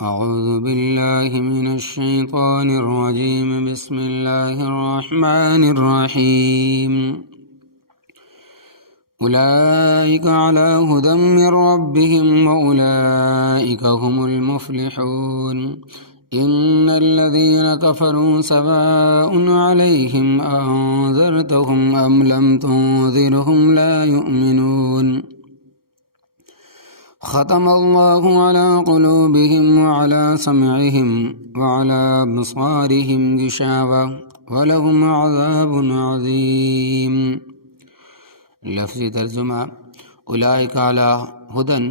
أعوذ بالله من الشيطان الرجيم. بسم الله الرحمن الرحيم. أولئك على هدى من ربهم وأولئك هم المفلحون. إن الذين كفروا سواء عليهم أأنذرتهم أم لم تنذرهم لا يؤمنون. ختم الله على قلوبهم وعلى سمعهم وعلى أبصارهم غشاوة ولهم عذاب عظيم. لفظی ترجمہ: اولئک علی ہدی،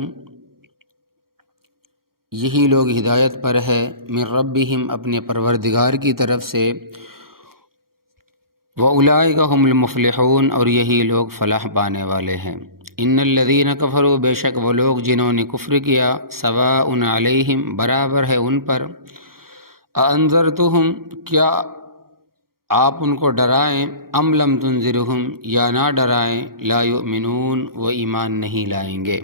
یہی لوگ ہدایت پر ہے، من ربہم، اپنے پروردگار کی طرف سے، وَأُولَئِكَ هُمُ الْمُفْلِحُونَ، اور یہی لوگ فلاح پانے والے ہیں۔ ان الذین کفروا، بے شک وہ لوگ جنہوں نے کفر کیا، سواء علیہم، برابر ہے ان پر، اانذرتہم، کیا آپ ان کو ڈرائیں، ام لم تنذرہم، یا نہ ڈرائیں، لا یؤمنون، وہ ایمان نہیں لائیں گے۔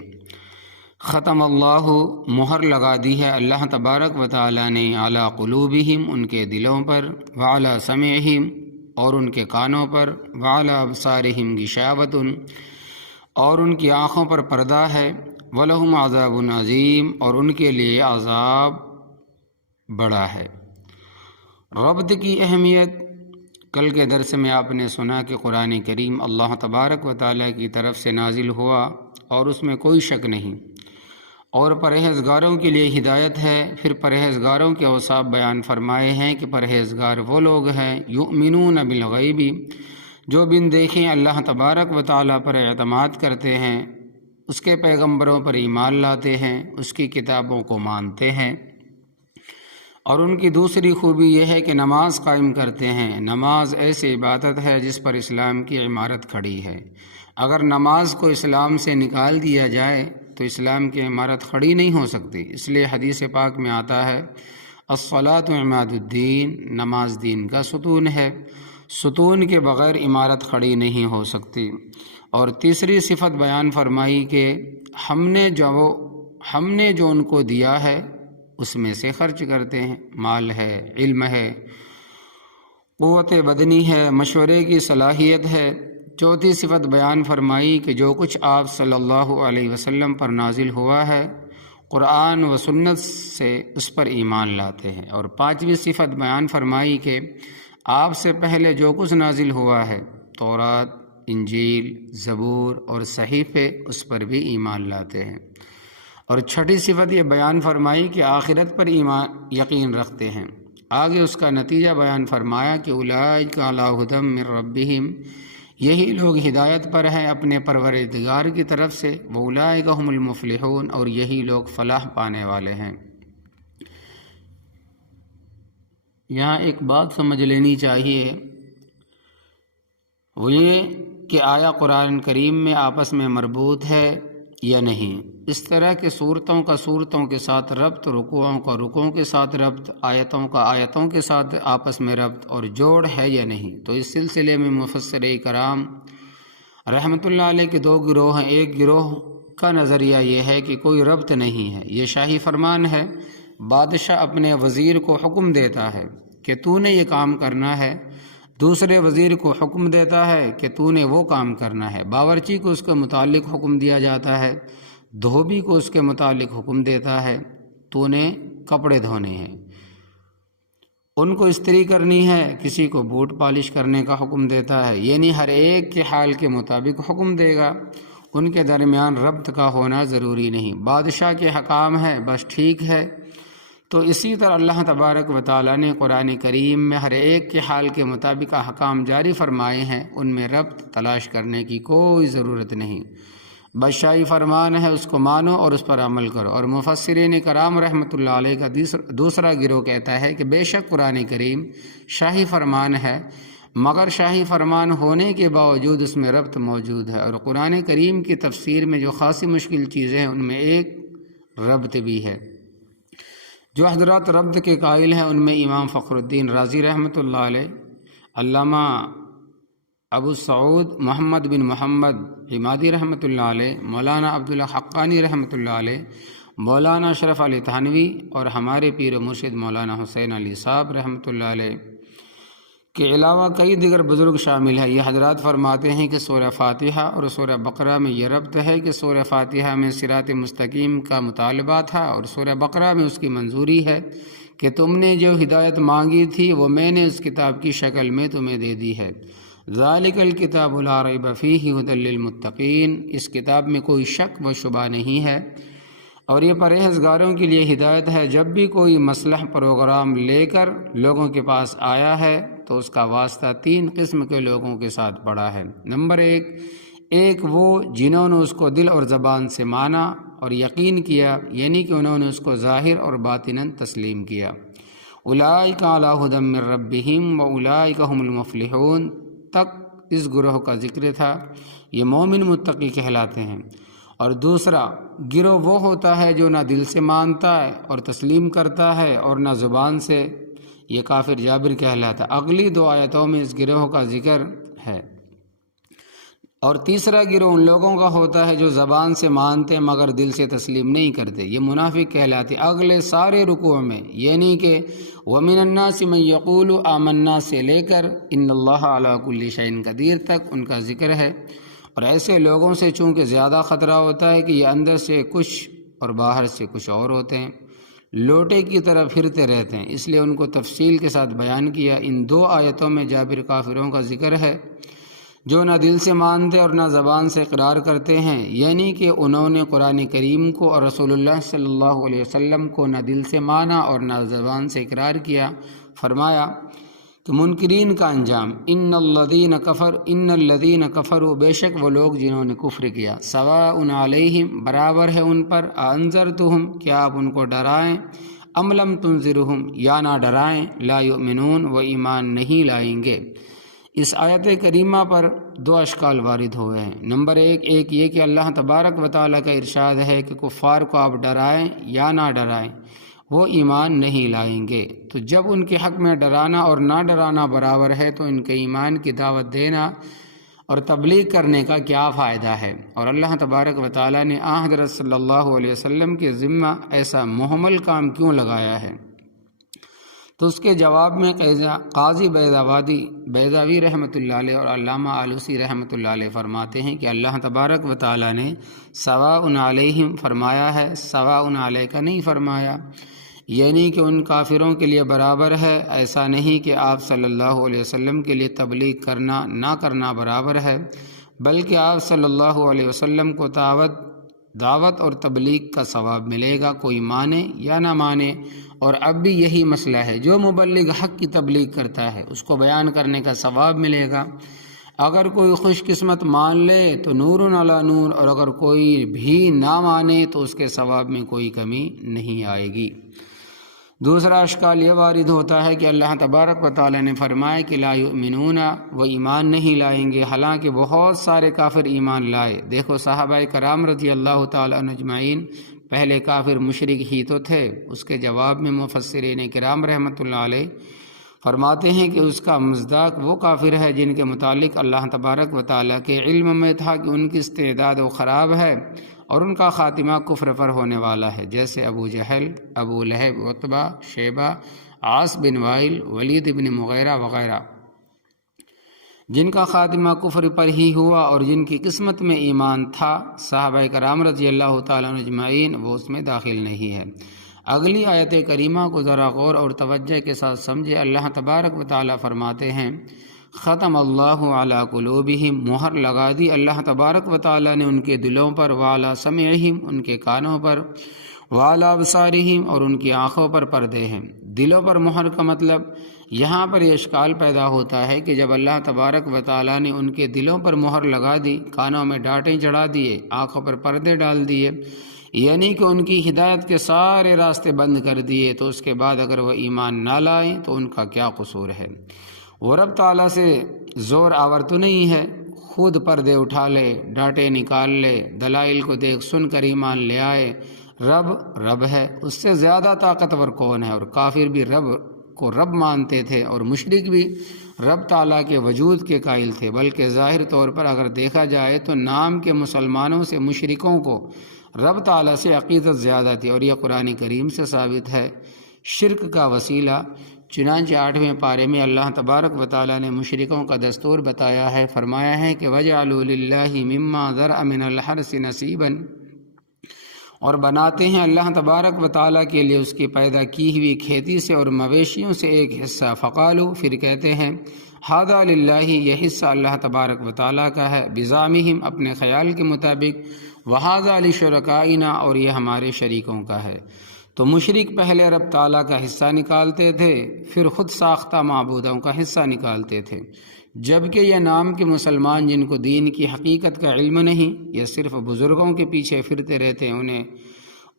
ختم اللہ، مہر لگا دی ہے اللہ تبارک و تعالی نے، علی قلوبہم، ان کے دلوں پر، وعلی سمعہم، اور ان کے کانوں پر، وعلی ابصارہم غشاوۃ، اور ان کی آنکھوں پر پردہ ہے، وَلَهُمْ عَذَابٌ عَظِيمٌ، اور ان کے لیے عذاب بڑا ہے۔ ربط کی اہمیت، کل کے درس میں آپ نے سنا کہ قرآن کریم اللہ تبارک و تعالیٰ کی طرف سے نازل ہوا اور اس میں کوئی شک نہیں، اور پرہیزگاروں کے لیے ہدایت ہے۔ پھر پرہیزگاروں کے اوصاف بیان فرمائے ہیں کہ پرہیزگار وہ لوگ ہیں، یؤمنون بالغیب، جو بن دیکھیں اللہ تبارک و تعالیٰ پر اعتماد کرتے ہیں، اس کے پیغمبروں پر ایمان لاتے ہیں، اس کی کتابوں کو مانتے ہیں، اور ان کی دوسری خوبی یہ ہے کہ نماز قائم کرتے ہیں۔ نماز ایسی عبادت ہے جس پر اسلام کی عمارت کھڑی ہے۔ اگر نماز کو اسلام سے نکال دیا جائے تو اسلام کی عمارت کھڑی نہیں ہو سکتی۔ اس لیے حدیث پاک میں آتا ہے، الصلاۃ عماد الدین، نماز دین کا ستون ہے، ستون کے بغیر عمارت کھڑی نہیں ہو سکتی۔ اور تیسری صفت بیان فرمائی کہ ہم نے جو ان کو دیا ہے اس میں سے خرچ کرتے ہیں، مال ہے، علم ہے، قوت بدنی ہے، مشورے کی صلاحیت ہے۔ چوتھی صفت بیان فرمائی کہ جو کچھ آپ صلی اللہ علیہ وسلم پر نازل ہوا ہے قرآن و سنت سے، اس پر ایمان لاتے ہیں۔ اور پانچویں صفت بیان فرمائی کہ آپ سے پہلے جو کچھ نازل ہوا ہے، تورات، انجیل، زبور اور صحیفے، اس پر بھی ایمان لاتے ہیں۔ اور چھٹی صفت یہ بیان فرمائی کہ آخرت پر ایمان یقین رکھتے ہیں۔ آگے اس کا نتیجہ بیان فرمایا کہ اولئک علی ھدی من ربہم، یہی لوگ ہدایت پر ہیں اپنے پروردگار کی طرف سے، واولئک ھم المفلحون، اور یہی لوگ فلاح پانے والے ہیں۔ یہاں ایک بات سمجھ لینی چاہیے، وہ یہ کہ آیا قرآن کریم میں آپس میں مربوط ہے یا نہیں۔ اس طرح کے صورتوں کا صورتوں کے ساتھ ربط، رکوعوں کا رکوعوں کے ساتھ ربط، آیتوں کا آیتوں کے ساتھ آپس میں ربط اور جوڑ ہے یا نہیں۔ تو اس سلسلے میں مفسر کرام رحمۃ اللہ علیہ کے دو گروہ ہیں۔ ایک گروہ کا نظریہ یہ ہے کہ کوئی ربط نہیں ہے، یہ شاہی فرمان ہے۔ بادشاہ اپنے وزیر کو حکم دیتا ہے کہ تو نے یہ کام کرنا ہے، دوسرے وزیر کو حکم دیتا ہے کہ تو نے وہ کام کرنا ہے۔ باورچی کو اس کے متعلق حکم دیا جاتا ہے، دھوبی کو اس کے متعلق حکم دیتا ہے، تو نے کپڑے دھونے ہیں۔ ان کو استری کرنی ہے، کسی کو بوٹ پالش کرنے کا حکم دیتا ہے، یعنی ہر ایک کے حال کے مطابق حکم دے گا، ان کے درمیان ربط کا ہونا ضروری نہیں۔ بادشاہ کے حکام ہے، بس ٹھیک ہے۔ تو اسی طرح اللہ تبارک و تعالیٰ نے قرآن کریم میں ہر ایک کے حال کے مطابق احکام جاری فرمائے ہیں، ان میں ربط تلاش کرنے کی کوئی ضرورت نہیں۔ بس شاہی فرمان ہے، اس کو مانو اور اس پر عمل کرو۔ اور مفسرین کرام رحمۃ اللہ علیہ کا دوسرا گروہ کہتا ہے کہ بے شک قرآن کریم شاہی فرمان ہے، مگر شاہی فرمان ہونے کے باوجود اس میں ربط موجود ہے، اور قرآن کریم کی تفسیر میں جو خاصی مشکل چیزیں ہیں ان میں ایک ربط بھی ہے۔ جو حضرات ربط کے قائل ہیں ان میں امام فخر الدین رازی رحمۃ اللہ علیہ، علامہ ابو سعود محمد بن محمد عمادی رحمۃ اللہ علیہ، مولانا عبداللہ حقانی رحمۃ اللہ علیہ، مولانا اشرف علی تھانوی اور ہمارے پیر و مرشد مولانا حسین علی صاحب رحمۃ اللہ علیہ کے علاوہ کئی دیگر بزرگ شامل ہیں۔ یہ حضرات فرماتے ہیں کہ سورہ فاتحہ اور سورہ بقرہ میں یہ ربط ہے کہ سورہ فاتحہ میں صراط مستقیم کا مطالبہ تھا اور سورہ بقرہ میں اس کی منظوری ہے کہ تم نے جو ہدایت مانگی تھی وہ میں نے اس کتاب کی شکل میں تمہیں دے دی ہے۔ ذالک الکتاب لا ریب فیہ ھدی للمتقین، اس کتاب میں کوئی شک و شبہ نہیں ہے اور یہ پرہیزگاروں کے لیے ہدایت ہے۔ جب بھی کوئی مصلح پروگرام لے کر لوگوں کے پاس آیا ہے تو اس کا واسطہ تین قسم کے لوگوں کے ساتھ پڑا ہے۔ نمبر ایک وہ جنہوں نے اس کو دل اور زبان سے مانا اور یقین کیا، یعنی کہ انہوں نے اس کو ظاہر اور باطناً تسلیم کیا۔ اولئک علی ھدی من ربہم واولئک ھم المفلحون تک اس گروہ کا ذکر تھا، یہ مومن متقی کہلاتے ہیں۔ اور دوسرا گروہ وہ ہوتا ہے جو نہ دل سے مانتا ہے اور تسلیم کرتا ہے اور نہ زبان سے، یہ کافر جابر کہلاتا ہے۔ اگلی دو آیتوں میں اس گروہ کا ذکر ہے۔ اور تیسرا گروہ ان لوگوں کا ہوتا ہے جو زبان سے مانتے مگر دل سے تسلیم نہیں کرتے، یہ منافق کہلاتے۔ اگلے سارے رکوع میں یعنی کہ وَمِنَ النَّاسِ مَن يَقُولُ آمَنَّا سے لے کر اِنَّ اللَّهَ عَلَىٰ كُلِّ شَيْءٍ قَدِيرٌ تک ان کا ذکر ہے۔ اور ایسے لوگوں سے چونکہ زیادہ خطرہ ہوتا ہے کہ یہ اندر سے کچھ اور باہر سے کچھ اور ہوتے ہیں، لوٹے کی طرح پھرتے رہتے ہیں، اس لیے ان کو تفصیل کے ساتھ بیان کیا۔ ان دو آیتوں میں جابر کافروں کا ذکر ہے جو نہ دل سے مانتے اور نہ زبان سے اقرار کرتے ہیں، یعنی کہ انہوں نے قرآن کریم کو اور رسول اللہ صلی اللہ علیہ وسلم کو نہ دل سے مانا اور نہ زبان سے اقرار کیا۔ فرمایا کہ منکرین کا انجام ان الذین کفروا، بے شک وہ لوگ جنہوں نے کفر کیا، سواء علیہم برابر ہے ان پر، انذرتہم کیا آپ ان کو ڈرائیں، ام لم تنذرہم یا نہ ڈرائیں، لا یؤمنون وہ ایمان نہیں لائیں گے۔ اس آیت کریمہ پر دو اشکال وارد ہوئے ہیں۔ نمبر ایک یہ کہ اللہ تبارک و تعالیٰ کا ارشاد ہے کہ کفار کو آپ ڈرائیں یا نہ ڈرائیں وہ ایمان نہیں لائیں گے، تو جب ان کے حق میں ڈرانا اور نہ ڈرانا برابر ہے تو ان کے ایمان کی دعوت دینا اور تبلیغ کرنے کا کیا فائدہ ہے؟ اور اللہ تبارک و تعالیٰ نے حضرت صلی اللہ علیہ وسلم کے ذمہ ایسا محمل کام کیوں لگایا ہے؟ تو اس کے جواب میں قاضی بیضاوی رحمۃ اللہ علیہ اور علامہ آلوسی رحمۃ اللہ علیہ فرماتے ہیں کہ اللہ تبارک و تعالیٰ نے سواء علیہم فرمایا ہے، سواء علیک نہیں فرمایا، یعنی کہ ان کافروں کے لیے برابر ہے۔ ایسا نہیں کہ آپ صلی اللہ علیہ وسلم کے لیے تبلیغ کرنا نہ کرنا برابر ہے، بلکہ آپ صلی اللہ علیہ وسلم کو دعوت اور تبلیغ کا ثواب ملے گا، کوئی مانے یا نہ مانے۔ اور اب بھی یہی مسئلہ ہے، جو مبلغ حق کی تبلیغ کرتا ہے اس کو بیان کرنے کا ثواب ملے گا۔ اگر کوئی خوش قسمت مان لے تو نور علی نور، اور اگر کوئی بھی نہ مانے تو اس کے ثواب میں کوئی کمی نہیں آئے گی۔ دوسرا اشکال یہ وارد ہوتا ہے کہ اللہ تبارک و تعالیٰ نے فرمایا کہ لا یؤمنون وہ ایمان نہیں لائیں گے، حالانکہ بہت سارے کافر ایمان لائے۔ دیکھو صحابہ کرام رضی اللہ تعالیٰ عنہ اجمعین پہلے کافر مشرک ہی تو تھے۔ اس کے جواب میں مفسرین کرام رحمۃ اللہ علیہ فرماتے ہیں کہ اس کا مصداق وہ کافر ہے جن کے متعلق اللہ تبارک و تعالیٰ کے علم میں تھا کہ ان کی استعداد و خراب ہے اور ان کا خاتمہ کفر پر ہونے والا ہے، جیسے ابو جہل، ابو لہب، عتبہ، شیبہ، عاص بن وائل، ولید بن مغیرہ وغیرہ، جن کا خاتمہ کفر پر ہی ہوا اور جن کی قسمت میں ایمان تھا۔ صحابہ کرام رضی اللہ تعالیٰ عنہ اجمعین وہ اس میں داخل نہیں ہے۔ اگلی آیت کریمہ کو ذرا غور اور توجہ کے ساتھ سمجھے۔ اللہ تبارک و تعالیٰ فرماتے ہیں ختم اللہ علی قلوبہم، مہر لگا دی اللہ تبارک و تعالیٰ نے ان کے دلوں پر، وعلی سمعہم ان کے کانوں پر، وعلی ابصارہم اور ان کی آنکھوں پر پردے ہیں۔ دلوں پر مہر کا مطلب یہاں پر یہ اشکال پیدا ہوتا ہے کہ جب اللہ تبارک و تعالیٰ نے ان کے دلوں پر مہر لگا دی، کانوں میں ڈانٹیں چڑھا دیے، آنکھوں پر پردے ڈال دیے، یعنی کہ ان کی ہدایت کے سارے راستے بند کر دیے، تو اس کے بعد اگر وہ ایمان نہ لائیں تو ان کا کیا قصور ہے؟ وہ رب تعالیٰ سے زور آور تو نہیں ہے، خود پردے اٹھا لے، ڈانٹیں نکال لے، دلائل کو دیکھ سن کر ایمان لے آئے۔ رب ہے، اس سے زیادہ طاقتور کون ہے؟ اور کافر بھی رب کو رب مانتے تھے اور مشرک بھی رب تعالیٰ کے وجود کے قائل تھے، بلکہ ظاہر طور پر اگر دیکھا جائے تو نام کے مسلمانوں سے مشرکوں کو رب تعالیٰ سے عقیدت زیادہ تھی، اور یہ قرآن کریم سے ثابت ہے، شرک کا وسیلہ۔ چنانچہ 8ویں پارے میں اللہ تبارک و تعالیٰ نے مشرکوں کا دستور بتایا ہے، فرمایا ہے کہ وَجَعَلُوا لِلَّهِ مِمَّا ذَرَأَ مِنَ الْحَرْثِ نَصِيبًا، اور بناتے ہیں اللہ تبارک و تعالیٰ کے لیے اس کی پیدا کی ہوئی کھیتی سے اور مویشیوں سے ایک حصہ، فقالو، پھر کہتے ہیں، ھذا للہ، یہ حصہ اللہ تبارک و تعالیٰ کا ہے، بزعمہم، اپنے خیال کے مطابق، وھذا لشرکائنا، اور یہ ہمارے شریکوں کا ہے۔ تو مشرک پہلے رب تعالیٰ کا حصہ نکالتے تھے، پھر خود ساختہ معبودوں کا حصہ نکالتے تھے، جبکہ یہ نام کے مسلمان جن کو دین کی حقیقت کا علم نہیں، یہ صرف بزرگوں کے پیچھے پھرتے رہتے ہیں،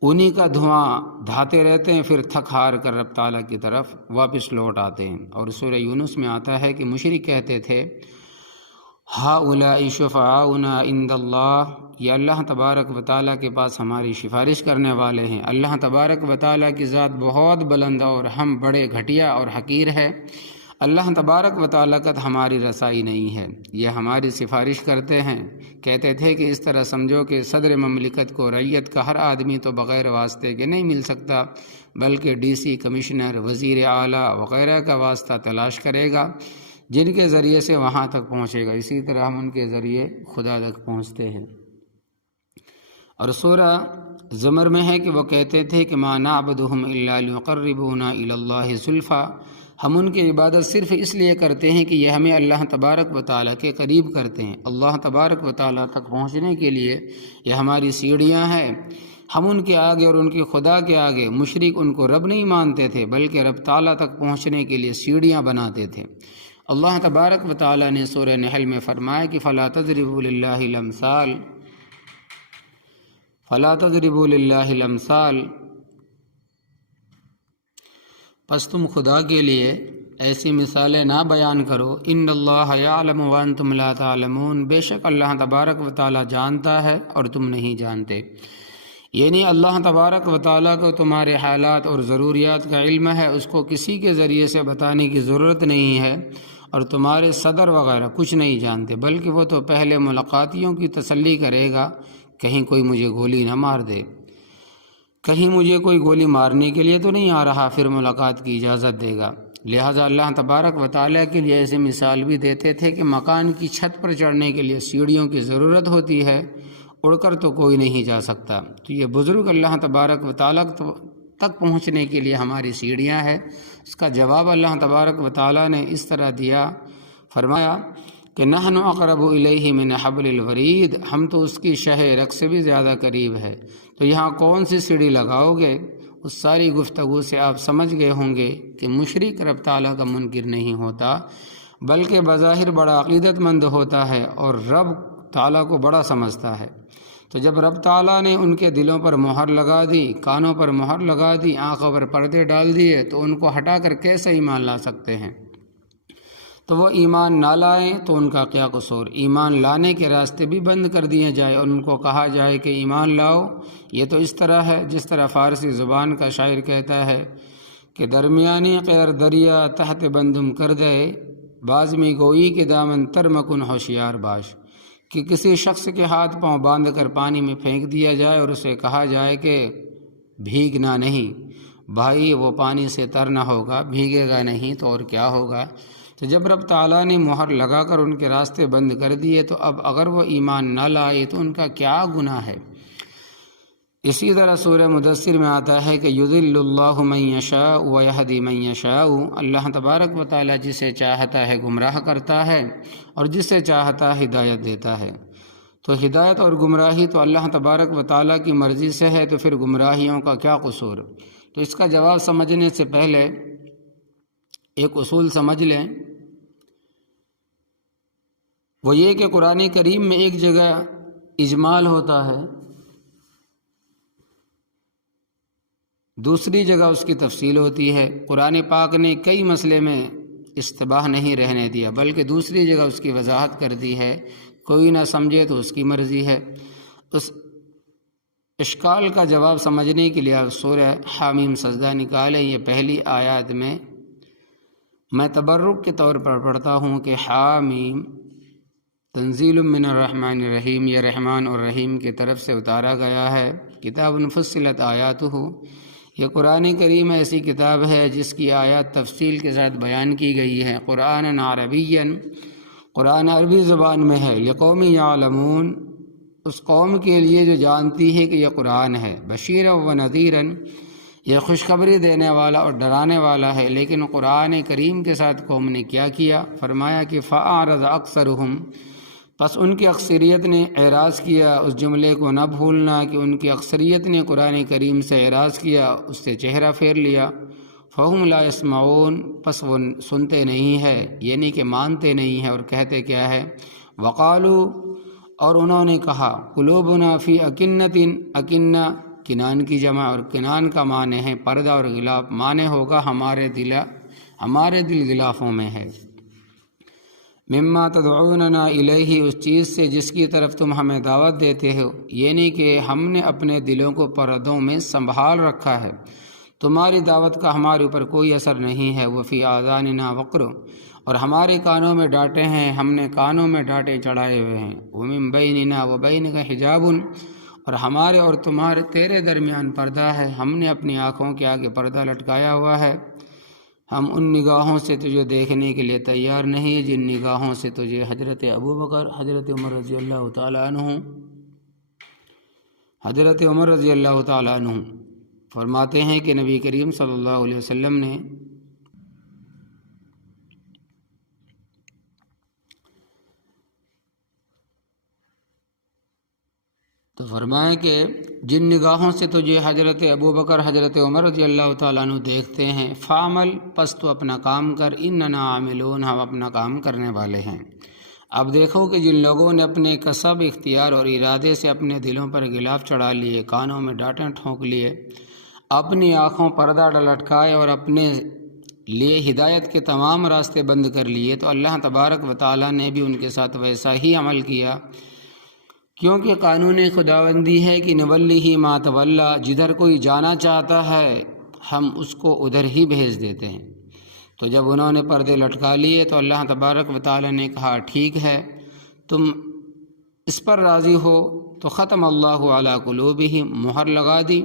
انہی کا دھواں دھاتے رہتے ہیں، پھر تھک ہار کر رب تعالیٰ کی طرف واپس لوٹ آتے ہیں۔ اور سورہ یونس میں آتا ہے کہ مشرک کہتے تھے، ہؤلاء شفعاؤنا عند اللہ، یہ اللہ تبارک و تعالیٰ کے پاس ہماری سفارش کرنے والے ہیں۔ اللہ تبارک و تعالیٰ کی ذات بہت بلند اور ہم بڑے گھٹیا اور حقیر ہے، اللہ تبارک و تعالیٰ کا ہماری رسائی نہیں ہے، یہ ہماری سفارش کرتے ہیں۔ کہتے تھے کہ اس طرح سمجھو کہ صدر مملکت کو رعیت کا ہر آدمی تو بغیر واسطے کے نہیں مل سکتا، بلکہ ڈی سی، کمشنر، وزیر اعلیٰ وغیرہ کا واسطہ تلاش کرے گا، جن کے ذریعے سے وہاں تک پہنچے گا۔ اسی طرح ہم ان کے ذریعے خدا تک پہنچتے ہیں۔ اور سورہ زمر میں ہے کہ وہ کہتے تھے کہ ما نعبدہم الا لیقربونا الی اللہ زلفیٰ، ہم ان کی عبادت صرف اس لیے کرتے ہیں کہ یہ ہمیں اللہ تبارک و تعالیٰ کے قریب کرتے ہیں، اللہ تبارک و تعالیٰ تک پہنچنے کے لیے یہ ہماری سیڑھیاں ہیں۔ ہم ان کے آگے اور ان کے خدا کے آگے، مشرک ان کو رب نہیں مانتے تھے، بلکہ رب تعالیٰ تک پہنچنے کے لیے سیڑھیاں بناتے تھے۔ اللہ تبارک و تعالیٰ نے سورہ نحل میں فرمایا کہ فَلَا تَضْرِبُوا لِلَّهِ الْأَمْثَالَ، فَلَا تَضْرِبُوا لِلَّهِ الْأَمْثَالَ، پس تم خدا کے لیے ایسی مثالیں نہ بیان کرو، ان اللہ یعلم وانتم لا تعلمون، بے شک اللہ تبارک و تعالیٰ جانتا ہے اور تم نہیں جانتے۔ یعنی اللہ تبارک و تعالیٰ کو تمہارے حالات اور ضروریات کا علم ہے، اس کو کسی کے ذریعے سے بتانے کی ضرورت نہیں ہے، اور تمہارے صدر وغیرہ کچھ نہیں جانتے، بلکہ وہ تو پہلے ملاقاتیوں کی تسلی کرے گا، کہیں کوئی مجھے گولی نہ مار دے، کہیں مجھے کوئی گولی مارنے کے لیے تو نہیں آ رہا، پھر ملاقات کی اجازت دے گا۔ لہٰذا اللہ تبارک و تعالیٰ کے لیے ایسی مثال بھی دیتے تھے کہ مکان کی چھت پر چڑھنے کے لیے سیڑھیوں کی ضرورت ہوتی ہے، اڑ کر تو کوئی نہیں جا سکتا، تو یہ بزرگ اللہ تبارک و تعالیٰ تک پہنچنے کے لیے ہماری سیڑھیاں ہیں۔ اس کا جواب اللہ تبارک و تعالیٰ نے اس طرح دیا، فرمایا کہ نحن اقرب الیہ من حبل الورید، ہم تو اس کی شہ رگ سے بھی زیادہ قریب ہے۔ تو یہاں کون سی سیڑھی لگاؤ گے؟ اس ساری گفتگو سے آپ سمجھ گئے ہوں گے کہ مشرک رب تعالیٰ کا منکر نہیں ہوتا، بلکہ بظاہر بڑا عقیدت مند ہوتا ہے اور رب تعالیٰ کو بڑا سمجھتا ہے۔ تو جب رب تعالیٰ نے ان کے دلوں پر مہر لگا دی، کانوں پر مہر لگا دی، آنکھوں پر پردے ڈال دیے، تو ان کو ہٹا کر کیسے ایمان لا سکتے ہیں؟ تو وہ ایمان نہ لائیں تو ان کا کیا قصور؟ ایمان لانے کے راستے بھی بند کر دیے جائے اور ان کو کہا جائے کہ ایمان لاؤ، یہ تو اس طرح ہے جس طرح فارسی زبان کا شاعر کہتا ہے کہ درمیانی غیر دریا تحت بندم کر دے، بازمی گوئی کے دامن تر مکن ہوشیار باش، کہ کسی شخص کے ہاتھ پاؤں باندھ کر پانی میں پھینک دیا جائے اور اسے کہا جائے کہ بھیگنا نہیں بھائی، وہ پانی سے ترنا ہوگا، بھیگے گا نہیں تو اور کیا ہوگا۔ تو جب رب تعالیٰ نے مہر لگا کر ان کے راستے بند کر دیے، تو اب اگر وہ ایمان نہ لائے تو ان کا کیا گناہ ہے؟ اسی طرح سورہ مدثر میں آتا ہے کہ یضل اللہ من یشاء ویہدی من یشاء، اللہ تبارک و تعالیٰ جسے چاہتا ہے گمراہ کرتا ہے اور جسے چاہتا ہے ہدایت دیتا ہے۔ تو ہدایت اور گمراہی تو اللہ تبارک و تعالیٰ کی مرضی سے ہے، تو پھر گمراہیوں کا کیا قصور؟ تو اس کا جواب سمجھنے سے پہلے ایک اصول سمجھ لیں، وہ یہ کہ قرآن کریم میں ایک جگہ اجمال ہوتا ہے، دوسری جگہ اس کی تفصیل ہوتی ہے۔ قرآن پاک نے کئی مسئلے میں اشتباہ نہیں رہنے دیا، بلکہ دوسری جگہ اس کی وضاحت کر دی ہے، کوئی نہ سمجھے تو اس کی مرضی ہے۔ اس اشکال کا جواب سمجھنے کے لیے آپ سورہ حامیم سجدہ نکالیں۔ یہ پہلی آیات میں تبرک کے طور پر پڑھتا ہوں کہ حامیم تنزیل من الرحمن الرحیم، یہ رحمان اور رحیم کی طرف سے اتارا گیا ہے۔ کتاب فصلت آیاتہ، یہ قرآن کریم ایسی کتاب ہے جس کی آیات تفصیل کے ساتھ بیان کی گئی ہے، قرآن عربی، قرآن عربی زبان میں ہے، لقوم یعلمون، اس قوم کے لیے جو جانتی ہے کہ یہ قرآن ہے، بشیرا و نذیرا، یہ خوشخبری دینے والا اور ڈرانے والا ہے۔ لیکن قرآن کریم کے ساتھ قوم نے کیا کیا؟ فرمایا کہ فأعرض اکثرهم، پس ان کی اکثریت نے اعراض کیا۔ اس جملے کو نہ بھولنا کہ ان کی اکثریت نے قرآن کریم سے اعراض کیا، اس سے چہرہ پھیر لیا۔ فہم لا یسمعون، پس وہ سنتے نہیں ہے، یعنی کہ مانتے نہیں ہیں، اور کہتے کیا ہے؟ وقالو، اور انہوں نے کہا، قلوبنا فی اکنۃ، اکنہ کنان کی جمع، اور کنان کا معنی ہے پردہ اور غلاف، معنی ہوگا ہمارے دل غلافوں میں ہے۔ مما تدعوننا الیہ، اس چیز سے جس کی طرف تم ہمیں دعوت دیتے ہو، یعنی کہ ہم نے اپنے دلوں کو پردوں میں سنبھال رکھا ہے، تمہاری دعوت کا ہمارے اوپر کوئی اثر نہیں ہے۔ وفی آذاننا وقر، اور ہمارے کانوں میں ڈانٹے ہیں، ہم نے کانوں میں ڈانٹے چڑھائے ہوئے ہیں۔ ومن بیننا وبینک حجاب، اور ہمارے اور تیرے درمیان پردہ ہے، ہم نے اپنی آنکھوں کے آگے پردہ لٹکایا ہوا ہے، ہم ان نگاہوں سے تجھے دیکھنے کے لیے تیار نہیں جن نگاہوں سے تجھے حضرت ابوبکر، حضرت عمر رضی اللہ تعالیٰ عنہ فرماتے ہیں کہ نبی کریم صلی اللہ علیہ وسلم نے تو فرمایا کہ جن نگاہوں سے تجھے حضرت ابوبکر، حضرت عمر رضی اللہ تعالیٰ عنہ دیکھتے ہیں، فعمل، پس تو اپنا کام کر، اننا عاملون، ہم اپنا کام کرنے والے ہیں۔ اب دیکھو کہ جن لوگوں نے اپنے کسب، اختیار اور ارادے سے اپنے دلوں پر غلاف چڑھا لیے، کانوں میں ڈانٹیں ٹھونک لیے، اپنی آنکھوں پردہ لٹکائے اور اپنے لیے ہدایت کے تمام راستے بند کر لیے، تو اللہ تبارک و تعالیٰ نے بھی ان کے ساتھ ویسا ہی عمل کیا، کیونکہ قانون خداوندی ہے کہ نولیہ ما تولی، جدھر کوئی جانا چاہتا ہے ہم اس کو ادھر ہی بھیج دیتے ہیں۔ تو جب انہوں نے پردے لٹکا لیے تو اللہ تبارک و تعالیٰ نے کہا ٹھیک ہے، تم اس پر راضی ہو، تو ختم اللہ علی قلوبہم، مہر لگا دی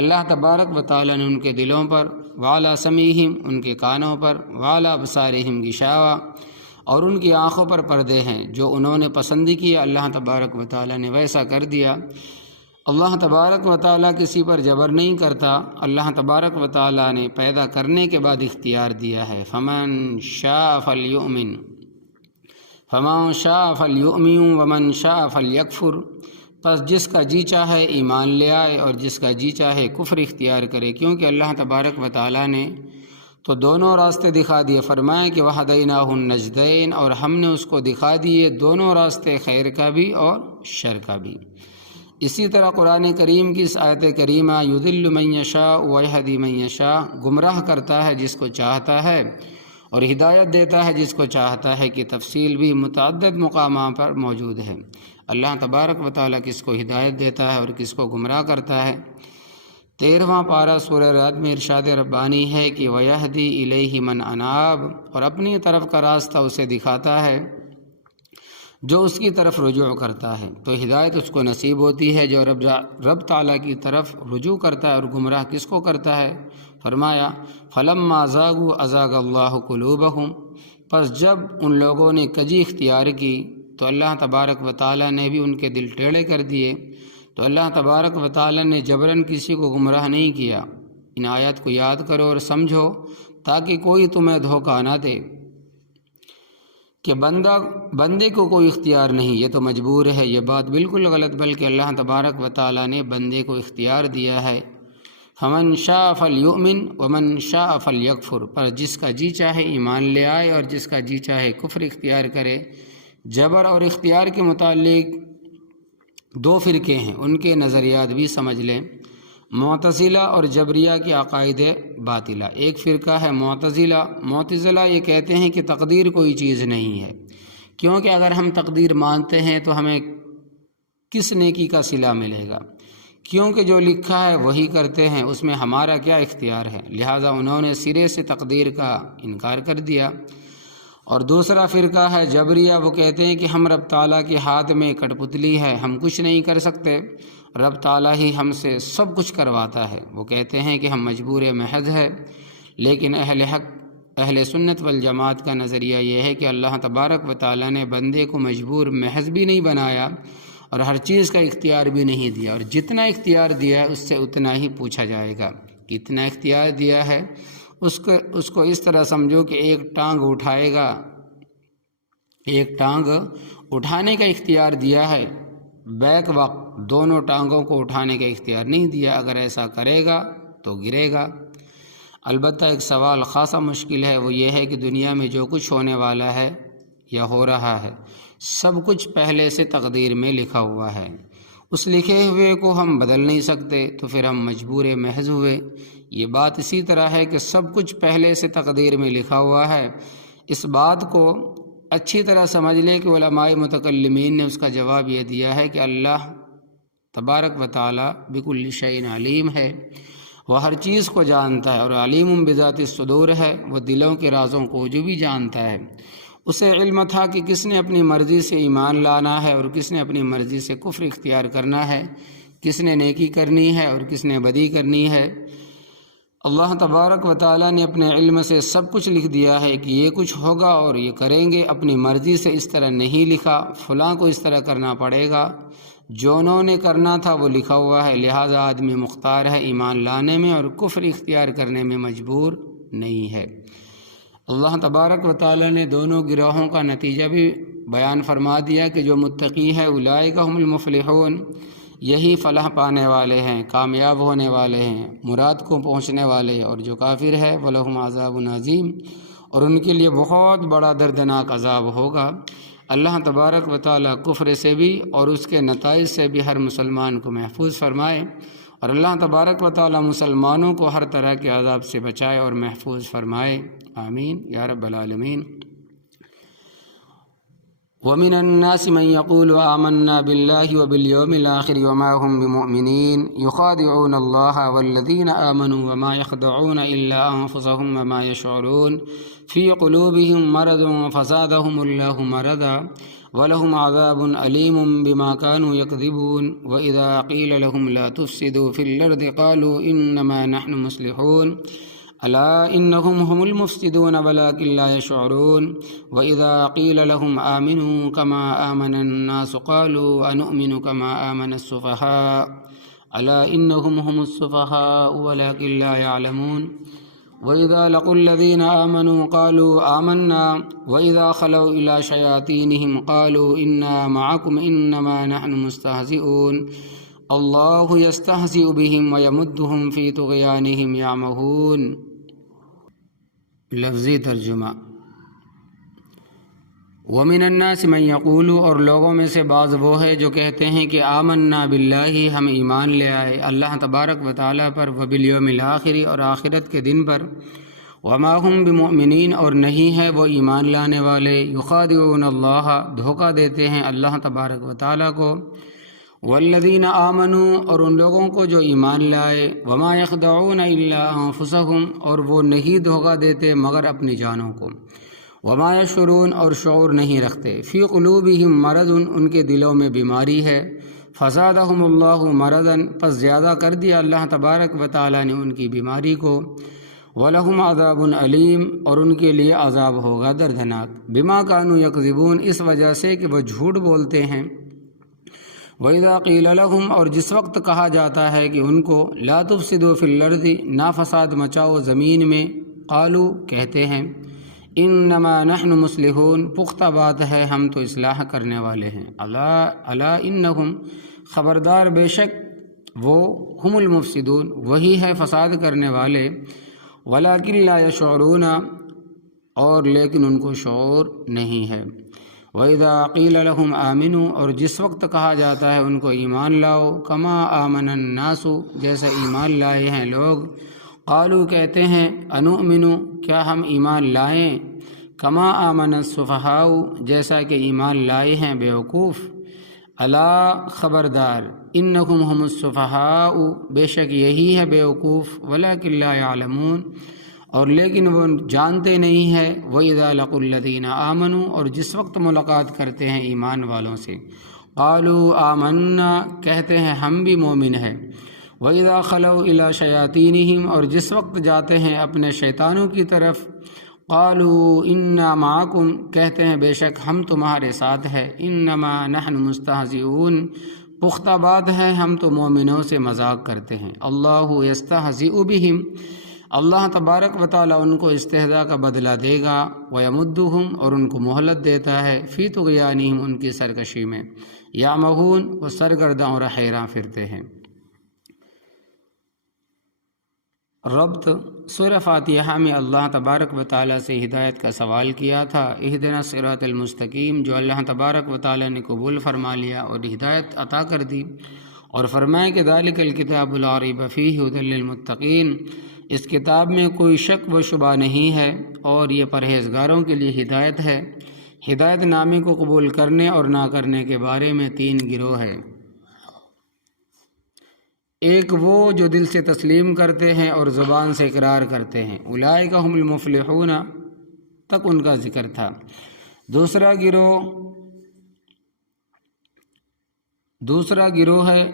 اللہ تبارک و تعالیٰ نے ان کے دلوں پر، وعلی سمیعہم، ان کے کانوں پر، وعلی ابصارہم غشاوہ، اور ان کی آنکھوں پر پردے ہیں۔ جو انہوں نے پسند کیا اللہ تبارک و تعالیٰ نے ویسا کر دیا۔ اللہ تبارک و تعالیٰ کسی پر جبر نہیں کرتا، اللہ تبارک و تعالیٰ نے پیدا کرنے کے بعد اختیار دیا ہے۔ فمن شاء فلیؤمن ومن شاء فلیکفر، پس جس کا جی چاہے ایمان لے آئے اور جس کا جی چاہے کفر اختیار کرے، کیونکہ اللہ تبارک و تعالیٰ نے تو دونوں راستے دکھا دیے۔ فرمایا کہ وہدیناہ النجدین، اور ہم نے اس کو دکھا دیے دونوں راستے، خیر کا بھی اور شر کا بھی۔ اسی طرح قرآن کریم کی اس آیت کریمہ، یضل من یشاء ویہدی من یشاء، گمراہ کرتا ہے جس کو چاہتا ہے اور ہدایت دیتا ہے جس کو چاہتا ہے، کی تفصیل بھی متعدد مقامات پر موجود ہے۔ اللہ تبارک و تعالیٰ کس کو ہدایت دیتا ہے اور کس کو گمراہ کرتا ہے۔ 13واں پارہ سورہ رعد میں ارشاد ربانی ہے کہ وَيَهْدِي إِلَيْهِ مَنْ أَنَابَ، اور اپنی طرف کا راستہ اسے دکھاتا ہے جو اس کی طرف رجوع کرتا ہے، تو ہدایت اس کو نصیب ہوتی ہے جو رب تعالیٰ کی طرف رجوع کرتا ہے۔ اور گمراہ کس کو کرتا ہے؟ فرمایا فَلَمَّا زَاغُوا أَزَاغَ اللَّهُ قُلُوبَهُمْ، پس جب ان لوگوں نے کجی اختیار کی تو اللہ تبارک و تعالیٰ نے بھی ان کے دل ٹیڑھے کر دیے۔ تو اللہ تبارک و تعالیٰ نے جبراً کسی کو گمراہ نہیں کیا۔ ان آیات کو یاد کرو اور سمجھو تاکہ کوئی تمہیں دھوکہ نہ دے کہ بندے کو کوئی اختیار نہیں، یہ تو مجبور ہے، یہ بات بالکل غلط، بلکہ اللہ تبارک و تعالیٰ نے بندے کو اختیار دیا ہے۔ فمن شاء فلیؤمن ومن شاء فلیکفر، پر جس کا جی چاہے ایمان لے آئے اور جس کا جی چاہے کفر اختیار کرے۔ جبر اور اختیار کے متعلق دو فرقے ہیں، ان کے نظریات بھی سمجھ لیں۔ معتزلہ اور جبریہ کے عقائد باطلہ۔ ایک فرقہ ہے معتزلہ یہ کہتے ہیں کہ تقدیر کوئی چیز نہیں ہے، کیونکہ اگر ہم تقدیر مانتے ہیں تو ہمیں کس نیکی کا صلہ ملے گا، کیونکہ جو لکھا ہے وہی کرتے ہیں، اس میں ہمارا کیا اختیار ہے، لہٰذا انہوں نے سرے سے تقدیر کا انکار کر دیا۔ اور دوسرا فرقہ ہے جبریہ، وہ کہتے ہیں کہ ہم رب تعالیٰ کے ہاتھ میں کٹ پتلی ہے، ہم کچھ نہیں کر سکتے، رب تعالیٰ ہی ہم سے سب کچھ کرواتا ہے۔ وہ کہتے ہیں کہ ہم مجبور محض ہے، لیکن اہل حق اہل سنت والجماعت کا نظریہ یہ ہے کہ اللہ تبارک و تعالیٰ نے بندے کو مجبور محض بھی نہیں بنایا اور ہر چیز کا اختیار بھی نہیں دیا، اور جتنا اختیار دیا ہے اس سے اتنا ہی پوچھا جائے گا۔ کتنا اختیار دیا ہے اس کو اس طرح سمجھو کہ ایک ٹانگ اٹھائے گا، ایک ٹانگ اٹھانے کا اختیار دیا ہے، بیک وقت دونوں ٹانگوں کو اٹھانے کا اختیار نہیں دیا، اگر ایسا کرے گا تو گرے گا۔ البتہ ایک سوال خاصا مشکل ہے، وہ یہ ہے کہ دنیا میں جو کچھ ہونے والا ہے یا ہو رہا ہے سب کچھ پہلے سے تقدیر میں لکھا ہوا ہے، اس لکھے ہوئے کو ہم بدل نہیں سکتے، تو پھر ہم مجبور محض ہوئے۔ یہ بات اسی طرح ہے کہ سب کچھ پہلے سے تقدیر میں لکھا ہوا ہے۔ اس بات کو اچھی طرح سمجھ لے کہ علماء متکلمین نے اس کا جواب یہ دیا ہے کہ اللہ تبارک و تعالی بکل شیء علیم ہے، وہ ہر چیز کو جانتا ہے، اور علیم بذات الصدور ہے، وہ دلوں کے رازوں کو جو بھی جانتا ہے۔ اسے علم تھا کہ کس نے اپنی مرضی سے ایمان لانا ہے اور کس نے اپنی مرضی سے کفر اختیار کرنا ہے، کس نے نیکی کرنی ہے اور کس نے بدی کرنی ہے۔ اللہ تبارک و تعالیٰ نے اپنے علم سے سب کچھ لکھ دیا ہے کہ یہ کچھ ہوگا اور یہ کریں گے، اپنی مرضی سے اس طرح نہیں لکھا فلاں کو اس طرح کرنا پڑے گا، جو انہوں نے کرنا تھا وہ لکھا ہوا ہے، لہٰذا آدمی مختار ہے ایمان لانے میں اور کفر اختیار کرنے میں مجبور نہیں ہے۔ اللہ تبارک و تعالیٰ نے دونوں گروہوں کا نتیجہ بھی بیان فرما دیا کہ جو متقی ہے اولئک هم المفلحون، یہی فلاح پانے والے ہیں، کامیاب ہونے والے ہیں، مراد کو پہنچنے والے، اور جو کافر ہے وَلَهُمْ عَذَابٌ عَظِيمٌ، اور ان کے لیے بہت بڑا دردناک عذاب ہوگا۔ اللہ تبارک و تعالیٰ کفر سے بھی اور اس کے نتائج سے بھی ہر مسلمان کو محفوظ فرمائے، اور اللہ تبارک و تعالیٰ مسلمانوں کو ہر طرح کے عذاب سے بچائے اور محفوظ فرمائے، آمین یا رب العالمین۔ وَمِنَ النَّاسِ مَن يَقُولُ آمَنَّا بِاللَّهِ وَبِالْيَوْمِ الْآخِرِ وَمَا هُم بِمُؤْمِنِينَ يُخَادِعُونَ اللَّهَ وَالَّذِينَ آمَنُوا وَمَا يَخْدَعُونَ إِلَّا أَنفُسَهُمْ وَمَا يَشْعُرُونَ فِي قُلُوبِهِم مَّرَضٌ فَزَادَهُمُ اللَّهُ مَرَضًا وَلَهُمْ عَذَابٌ أَلِيمٌ بِمَا كَانُوا يَكْذِبُونَ وَإِذَا قِيلَ لَهُمْ لَا تُفْسِدُوا فِي الْأَرْضِ قَالُوا إِنَّمَا نَحْنُ مُصْلِحُونَ ألا إنهم هم المفسدون ولكن لا يشعرون وإذا قيل لهم آمنوا كما آمن الناس قالوا أنؤمن كما آمن السفهاء ألا إنهم هم السفهاء ولكن لا يعلمون وإذا لقوا الذين آمنوا قالوا آمنا وإذا خلوا إلى شياطينهم قالوا إنا معكم إنما نحن مستهزئون الله يستهزئ بهم ويمدهم في طغيانهم يعمهون۔ لفظی ترجمہ۔ وَمِنَ النَّاسِ مَن يَقُولُ، اور لوگوں میں سے بعض وہ ہے جو کہتے ہیں کہ آمنا باللہ، ہم ایمان لے آئے اللہ تبارک و تعالیٰ پر، وبالیوم الآخر، اور آخرت کے دن پر، وما ہم بمؤمنین، اور نہیں ہے وہ ایمان لانے والے، یخادعون اللہ، دھوکہ دیتے ہیں اللہ تبارک و تعالیٰ کو، والذین آمنوا، اور ان لوگوں کو جو ایمان لائے، وما یخدعون الا انفسہم، اور وہ نہیں دھوکہ دیتے مگر اپنی جانوں کو، وما یشعرون، اور شعور نہیں رکھتے، فی قلوبہم مرض، ان کے دلوں میں بیماری ہے، فزادہم اللہ مرضا، پس زیادہ کر دیا اللہ تبارک و تعالیٰ نے ان کی بیماری کو، وَلَهُمْ عَذَابٌ عَلِيمٌ، اور ان کے لیے عذاب ہوگا دردناک، بما کانوا یکذبون، اس وجہ سے کہ وہ جھوٹ بولتے ہیں، وَإِذَا قِيلَ لَهُمْ، اور جس وقت کہا جاتا ہے کہ ان کو، لا تفسدوا فی الارض، نا فساد مچاؤ زمین میں، قالوا، کہتے ہیں، انما نحن مصلحون، پختہ بات ہے ہم تو اصلاح کرنے والے ہیں، الا انہم، خبردار بے شک وہ، ہم المفسدون، وہی ہے فساد کرنے والے، ولکن لا یشعرون، اور لیکن ان کو شعور نہیں ہے، وَإِذَا قِيلَ لَهُمْ آمِنُوا، اور جس وقت کہا جاتا ہے ان کو ایمان لاؤ، کما آمن الناس، جیسا ایمان لائے ہیں لوگ، قالوا، کہتے ہیں، انؤمن، کیا ہم ایمان لائیں، کما آمن السفہاء، جیسا کہ ایمان لائے ہیں بیوقوف، الا، خبردار، انہم ہم السفہاء، بے شک یہی ہے بیوقوف، ولکن لا یعلمون، اور لیکن وہ جانتے نہیں ہے وَإِذَا لَقُوا الَّذِينَ آمَنُوا اور جس وقت ملاقات کرتے ہیں ایمان والوں سے قَالُوا آمَنَّا کہتے ہیں ہم بھی مومن ہیں وَإِذَا خَلَوْا إِلَىٰ شَيَاطِينِهِمْ اور جس وقت جاتے ہیں اپنے شیطانوں کی طرف قَالُوا إِنَّا مَعَكُمْ کہتے ہیں بے شک ہم تمہارے ساتھ ہیں إِنَّمَا نَحْنُ مُسْتَهْزِئُونَ پختہ بات ہے ہم تو مومنوں سے مذاق کرتے ہیں اللہ یستہزئ بہم اللہ تبارک و تعالیٰ ان کو استہزاء کا بدلہ دے گا ویمدہم اور ان کو مہلت دیتا ہے فی طغیانہم ان کی سرکشی میں یعمہون وہ سرگرداں اور حیراں پھرتے ہیں۔ ربط سورہ فاتحہ میں اللہ تبارک و تعالیٰ سے ہدایت کا سوال کیا تھا اہدنا الصراط المستقیم، جو اللہ تبارک و تعالیٰ نے قبول فرما لیا اور ہدایت عطا کر دی اور فرمائے کہ ذالک الکتاب لا ریب فیہ ھدی للمتقین، اس کتاب میں کوئی شک و شبہ نہیں ہے اور یہ پرہیزگاروں کے لیے ہدایت ہے۔ ہدایت نامے کو قبول کرنے اور نہ کرنے کے بارے میں تین گروہ ہے، ایک وہ جو دل سے تسلیم کرتے ہیں اور زبان سے اقرار کرتے ہیں اولئک ھم المفلحون تک ان کا ذکر تھا۔ دوسرا گروہ ہے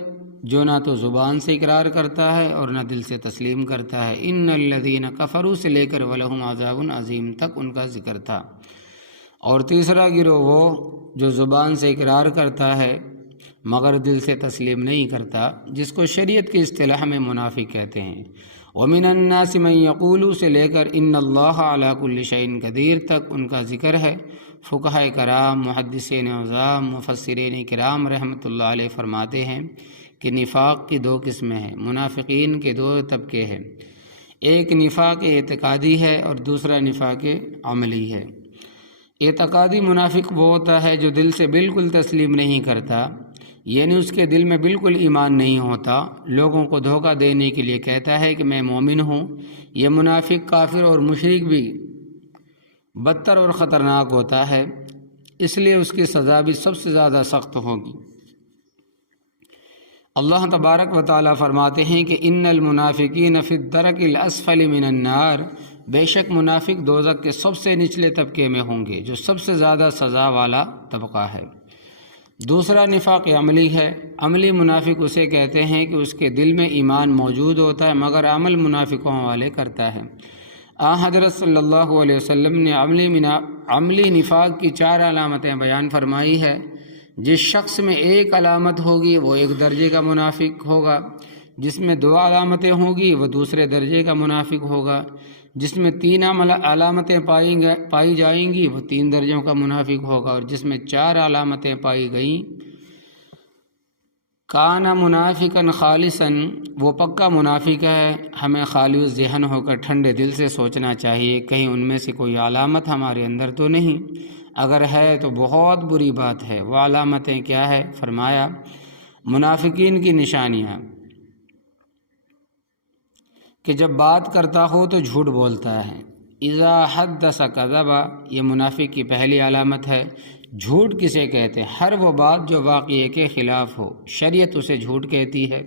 جو نہ تو زبان سے اقرار کرتا ہے اور نہ دل سے تسلیم کرتا ہے، ان الذین کفروا سے لے کر ولہم عذاب عظیم تک ان کا ذکر تھا۔ اور تیسرا گروہ وہ جو زبان سے اقرار کرتا ہے مگر دل سے تسلیم نہیں کرتا، جس کو شریعت کی اصطلاح میں منافق کہتے ہیں۔ وَمِنَ النَّاسِ مَن يَقُولُ سے لے کر ان اللہ علی کل شیء قدیر تک ان کا ذکر ہے۔ فقہاء کرام، محدثین اعظام، مفسرین کرام رحمۃ اللہ علیہ فرماتے ہیں کہ نفاق کی دو قسمیں ہیں، منافقین کے دو طبقے ہیں، ایک نفاق اعتقادی ہے اور دوسرا نفاق عملی ہے۔ اعتقادی منافق وہ ہوتا ہے جو دل سے بالکل تسلیم نہیں کرتا، یعنی اس کے دل میں بالکل ایمان نہیں ہوتا، لوگوں کو دھوکہ دینے کے لیے کہتا ہے کہ میں مومن ہوں۔ یہ منافق کافر اور مشرک بھی بدتر اور خطرناک ہوتا ہے، اس لیے اس کی سزا بھی سب سے زیادہ سخت ہوگی۔ اللہ تبارک و تعالیٰ فرماتے ہیں کہ ان المنافقین فی الدرک الاسفل من النار، بے شک منافق دوزخ کے سب سے نچلے طبقے میں ہوں گے، جو سب سے زیادہ سزا والا طبقہ ہے۔ دوسرا نفاق عملی ہے، عملی منافق اسے کہتے ہیں کہ اس کے دل میں ایمان موجود ہوتا ہے مگر عمل منافقوں والے کرتا ہے۔ حضرت صلی اللہ علیہ وسلم نے عملی نفاق کی 4 علامتیں بیان فرمائی ہے۔ جس شخص میں ایک علامت ہوگی وہ ایک درجے کا منافق ہوگا، جس میں 2 علامتیں ہوگی وہ دوسرے درجے کا منافق ہوگا، جس میں 3 علامتیں پائی جائیں گی وہ 3 درجوں کا منافق ہوگا، اور جس میں 4 علامتیں پائی گئیں کانا منافقاً خالصاً، وہ پکا منافق ہے۔ ہمیں خالی ذہن ہو کر ٹھنڈے دل سے سوچنا چاہیے کہیں ان میں سے کوئی علامت ہمارے اندر تو نہیں، اگر ہے تو بہت بری بات ہے۔ وہ علامتیں کیا ہے؟ فرمایا منافقین کی نشانیاں کہ جب بات کرتا ہو تو جھوٹ بولتا ہے، اذا حدث کذب، یہ منافق کی پہلی علامت ہے۔ جھوٹ کسے کہتے ہیں؟ ہر وہ بات جو واقعے کے خلاف ہو، شریعت اسے جھوٹ کہتی ہے۔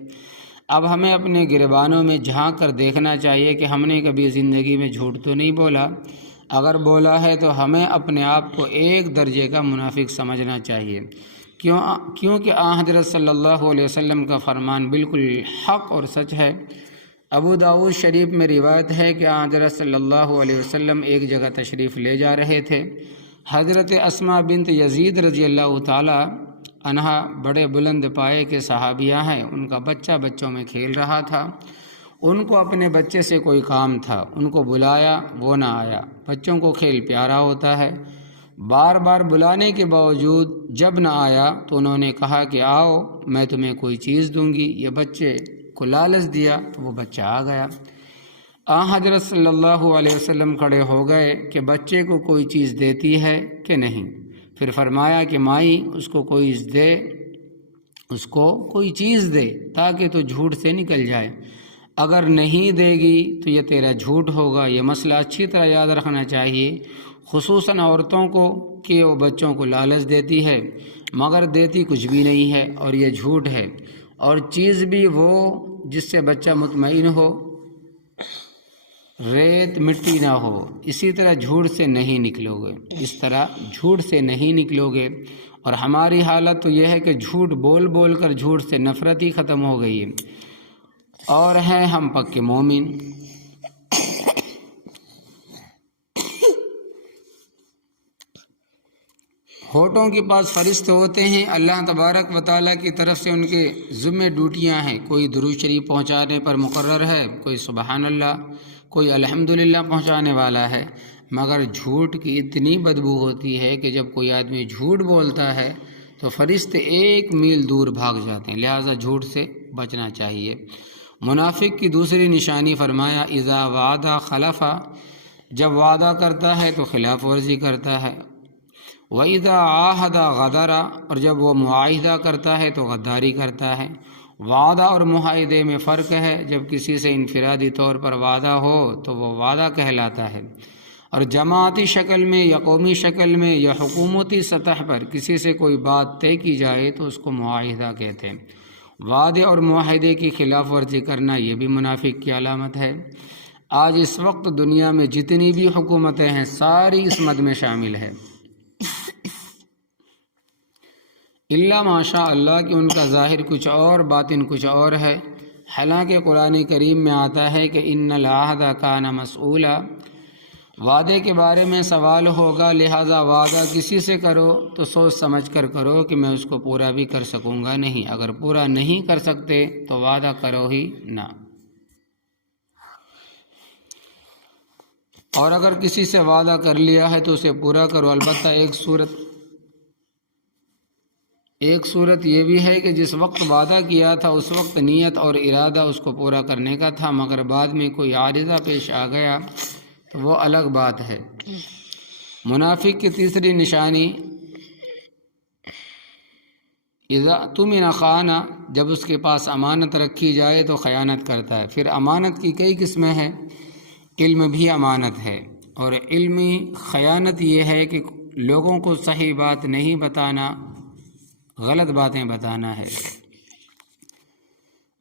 اب ہمیں اپنے گریبانوں میں جھانک کر دیکھنا چاہیے کہ ہم نے کبھی زندگی میں جھوٹ تو نہیں بولا، اگر بولا ہے تو ہمیں اپنے آپ کو ایک درجے کا منافق سمجھنا چاہیے، کیونکہ حضرت صلی اللہ علیہ وسلم کا فرمان بالکل حق اور سچ ہے۔ ابو داؤد شریف میں روایت ہے کہ حضرت صلی اللہ علیہ وسلم ایک جگہ تشریف لے جا رہے تھے۔ حضرت اسماء بنت یزید رضی اللہ تعالی عنہا بڑے بلند پائے کے صحابیہ ہیں، ان کا بچہ بچوں میں کھیل رہا تھا، ان کو اپنے بچے سے کوئی کام تھا، ان کو بلایا وہ نہ آیا۔ بچوں کو کھیل پیارا ہوتا ہے، بار بار بلانے کے باوجود جب نہ آیا تو انہوں نے کہا کہ آؤ میں تمہیں کوئی چیز دوں گی۔ یہ بچے کو لالچ دیا تو وہ بچہ آ گیا۔ حضرت صلی اللہ علیہ وسلم کھڑے ہو گئے کہ بچے کو کوئی چیز دیتی ہے کہ نہیں، پھر فرمایا کہ مائی اس کو کوئی چیز دے تاکہ تو جھوٹ سے نکل جائے، اگر نہیں دے گی تو یہ تیرا جھوٹ ہوگا۔ یہ مسئلہ اچھی طرح یاد رکھنا چاہیے، خصوصاً عورتوں کو، کہ وہ بچوں کو لالچ دیتی ہے مگر دیتی کچھ بھی نہیں ہے اور یہ جھوٹ ہے، اور چیز بھی وہ جس سے بچہ مطمئن ہو۔ ریت مٹی نہ ہو، اسی طرح جھوٹ سے نہیں نکلو گے، اس طرح جھوٹ سے نہیں نکلو گے۔ اور ہماری حالت تو یہ ہے کہ جھوٹ بول بول کر جھوٹ سے نفرت ہی ختم ہو گئی ہے، اور ہیں ہم پکے مومن۔ ہونٹوں کے پاس فرشتے ہوتے ہیں، اللہ تبارک و تعالیٰ کی طرف سے ان کے ذمہ ڈیوٹیاں ہیں، کوئی درود شریف پہنچانے پر مقرر ہے، کوئی سبحان اللہ، کوئی الحمدللہ پہنچانے والا ہے، مگر جھوٹ کی اتنی بدبو ہوتی ہے کہ جب کوئی آدمی جھوٹ بولتا ہے تو فرشتے 1 میل دور بھاگ جاتے ہیں، لہٰذا جھوٹ سے بچنا چاہیے۔ منافق کی دوسری نشانی فرمایا اذا وعدہ خلفا، جب وعدہ کرتا ہے تو خلاف ورزی کرتا ہے، وَإِذَا عَاهَدَ غَدَرَ، اور جب وہ معاہدہ کرتا ہے تو غداری کرتا ہے۔ وعدہ اور معاہدے میں فرق ہے، جب کسی سے انفرادی طور پر وعدہ ہو تو وہ وعدہ کہلاتا ہے، اور جماعتی شکل میں یا قومی شکل میں یا حکومتی سطح پر کسی سے کوئی بات طے کی جائے تو اس کو معاہدہ کہتے ہیں۔ وعدے اور معاہدے کی خلاف ورزی کرنا یہ بھی منافق کی علامت ہے۔ آج اس وقت دنیا میں جتنی بھی حکومتیں ہیں ساری اس مد میں شامل ہے، اللہ ماشاء اللہ کہ ان کا ظاہر کچھ اور باطن کچھ اور ہے۔ حالانکہ قرآن کریم میں آتا ہے کہ ان العہد کان مسئولا، وعدے کے بارے میں سوال ہوگا، لہٰذا وعدہ کسی سے کرو تو سوچ سمجھ کر کرو کہ میں اس کو پورا بھی کر سکوں گا نہیں، اگر پورا نہیں کر سکتے تو وعدہ کرو ہی نہ، اور اگر کسی سے وعدہ کر لیا ہے تو اسے پورا کرو۔ البتہ ایک صورت یہ بھی ہے کہ جس وقت وعدہ کیا تھا اس وقت نیت اور ارادہ اس کو پورا کرنے کا تھا، مگر بعد میں کوئی عارضہ پیش آ گیا تو وہ الگ بات ہے۔ منافق کی تیسری نشانی اذا اؤتمن خان، جب اس کے پاس امانت رکھی جائے تو خیانت کرتا ہے۔ پھر امانت کی کئی قسمیں ہیں، علم بھی امانت ہے، اور علمی خیانت یہ ہے کہ لوگوں کو صحیح بات نہیں بتانا، غلط باتیں بتانا ہے۔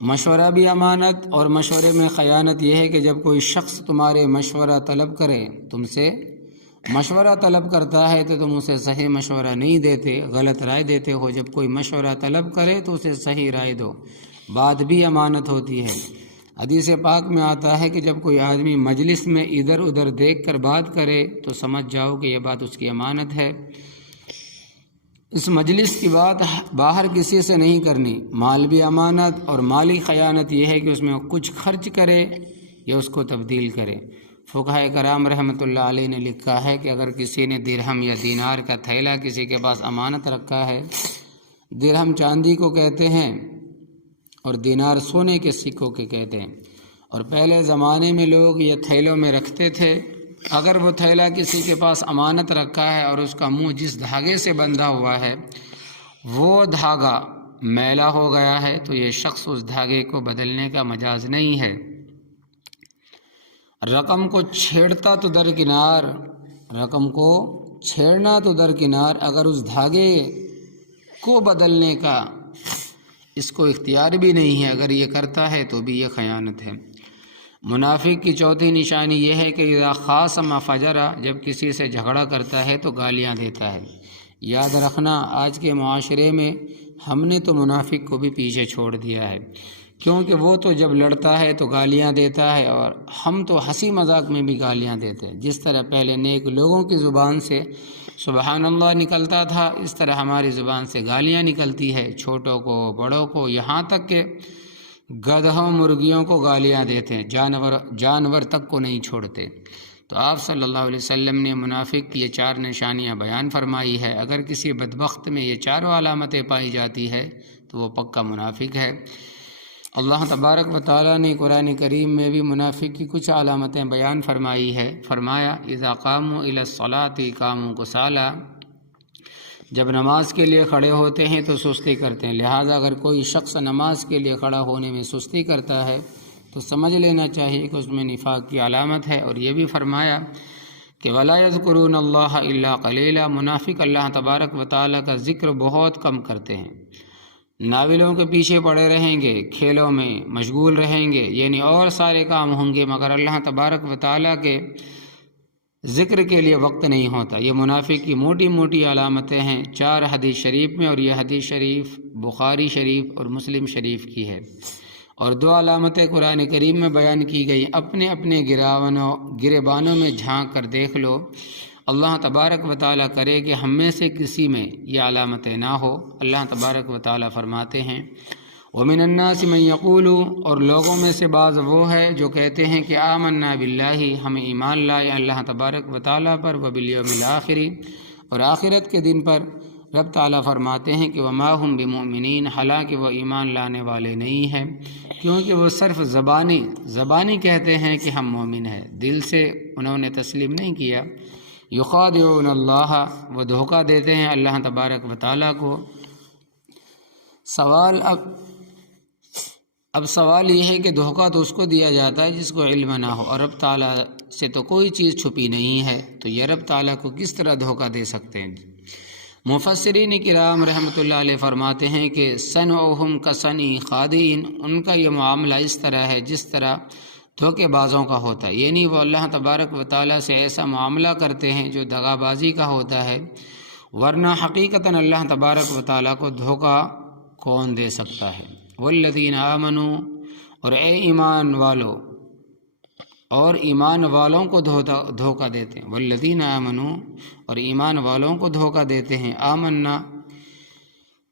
مشورہ بھی امانت، اور مشورے میں خیانت یہ ہے کہ جب کوئی شخص تمہارے مشورہ طلب کرے، تم سے مشورہ طلب کرتا ہے تو تم اسے صحیح مشورہ نہیں دیتے، غلط رائے دیتے ہو۔ جب کوئی مشورہ طلب کرے تو اسے صحیح رائے دو، بات بھی امانت ہوتی ہے۔ حدیث پاک میں آتا ہے کہ جب کوئی آدمی مجلس میں ادھر ادھر دیکھ کر بات کرے تو سمجھ جاؤ کہ یہ بات اس کی امانت ہے۔ اس مجلس کی بات باہر کسی سے نہیں کرنی۔ مال بھی امانت، اور مالی خیانت یہ ہے کہ اس میں کچھ خرچ کرے یا اس کو تبدیل کرے۔ فقہائے کرام رحمۃ اللہ علیہ نے لکھا ہے کہ اگر کسی نے درہم یا دینار کا تھیلا کسی کے پاس امانت رکھا ہے، درہم چاندی کو کہتے ہیں اور دینار سونے کے سکوں کے کہتے ہیں، اور پہلے زمانے میں لوگ یہ تھیلوں میں رکھتے تھے۔ اگر وہ تھیلا کسی کے پاس امانت رکھا ہے اور اس کا منہ جس دھاگے سے بندھا ہوا ہے وہ دھاگا میلا ہو گیا ہے تو یہ شخص اس دھاگے کو بدلنے کا مجاز نہیں ہے۔ رقم کو چھیڑتا تو درکنار، رقم کو چھیڑنا تو درکنار، اگر اس دھاگے کو بدلنے کا اس کو اختیار بھی نہیں ہے، اگر یہ کرتا ہے تو بھی یہ خیانت ہے۔ منافق کی چوتھی نشانی یہ ہے کہ اذا خاصم فجر، جب کسی سے جھگڑا کرتا ہے تو گالیاں دیتا ہے۔ یاد رکھنا آج کے معاشرے میں ہم نے تو منافق کو بھی پیچھے چھوڑ دیا ہے، کیونکہ وہ تو جب لڑتا ہے تو گالیاں دیتا ہے، اور ہم تو ہنسی مذاق میں بھی گالیاں دیتے ہیں۔ جس طرح پہلے نیک لوگوں کی زبان سے سبحان اللہ نکلتا تھا، اس طرح ہماری زبان سے گالیاں نکلتی ہے، چھوٹوں کو بڑوں کو، یہاں تک کہ گدھوں مرغیوں کو گالیاں دیتے ہیں، جانور تک کو نہیں چھوڑتے۔ تو آپ صلی اللہ علیہ وسلم نے منافق کی یہ 4 نشانیاں بیان فرمائی ہے۔ اگر کسی بدبخت میں یہ 4 علامتیں پائی جاتی ہے تو وہ پکا منافق ہے۔ اللہ تبارک و تعالیٰ نے قرآن کریم میں بھی منافق کی کچھ علامتیں بیان فرمائی ہے۔ فرمایا اذا قاموا الی الصلاۃ قاموا کسالی، جب نماز کے لیے کھڑے ہوتے ہیں تو سستی کرتے ہیں، لہٰذا اگر کوئی شخص نماز کے لیے کھڑا ہونے میں سستی کرتا ہے تو سمجھ لینا چاہیے کہ اس میں نفاق کی علامت ہے۔ اور یہ بھی فرمایا کہ ولا یذکرون اللہ الا قلیلا، منافق اللہ تبارک و تعالیٰ کا ذکر بہت کم کرتے ہیں، ناولوں کے پیچھے پڑے رہیں گے، کھیلوں میں مشغول رہیں گے، یعنی اور سارے کام ہوں گے، مگر اللہ تبارک و تعالیٰ کے ذکر کے لیے وقت نہیں ہوتا۔ یہ منافق کی موٹی موٹی علامتیں ہیں، 4 حدیث شریف میں، اور یہ حدیث شریف بخاری شریف اور مسلم شریف کی ہے، اور 2 علامتیں قرآن کریم میں بیان کی گئی۔ اپنے اپنے گریبانوں میں جھانک کر دیکھ لو، اللہ تبارک و تعالیٰ کرے کہ ہم میں سے کسی میں یہ علامتیں نہ ہو۔ اللہ تبارک و تعالیٰ فرماتے ہیں وَمِنَ النَّاسِ مَن يَقُولُ، اور لوگوں میں سے بعض وہ ہے جو کہتے ہیں کہ آمنا باللہ، ہم ایمان لائے اللہ تبارک و تعالیٰ پر، وبالیوم الآخر، اور آخرت کے دن پر۔ رب تعالیٰ فرماتے ہیں کہ وما ہم بمؤمنین، حالانکہ وہ ایمان لانے والے نہیں ہیں، کیونکہ وہ صرف زبانی کہتے ہیں کہ ہم مومن ہیں، دل سے انہوں نے تسلیم نہیں کیا۔ یخادعون اللہ، وہ دھوکہ دیتے ہیں اللہ تبارک و تعالیٰ کو۔ اب سوال یہ ہے کہ دھوکہ تو اس کو دیا جاتا ہے جس کو علم نہ ہو، اور رب تعالیٰ سے تو کوئی چیز چھپی نہیں ہے، تو یہ رب تعالیٰ کو کس طرح دھوکہ دے سکتے ہیں؟ مفسرین کرام رحمۃ اللہ علیہ فرماتے ہیں کہ صنعہم کصنع خادعین، ان کا یہ معاملہ اس طرح ہے جس طرح دھوکے بازوں کا ہوتا ہے، یعنی وہ اللہ تبارک و تعالیٰ سے ایسا معاملہ کرتے ہیں جو دغا بازی کا ہوتا ہے، ورنہ حقیقتاً اللہ تبارک و تعالیٰ کو دھوکہ کون دے سکتا ہے؟ والذین آمنوا، اور اے ایمان والو، اور ایمان والوں کو دھوکہ دیتے ہیں، والذین آمنوا، اور ایمان والوں کو دھوکہ دیتے ہیں، آمنا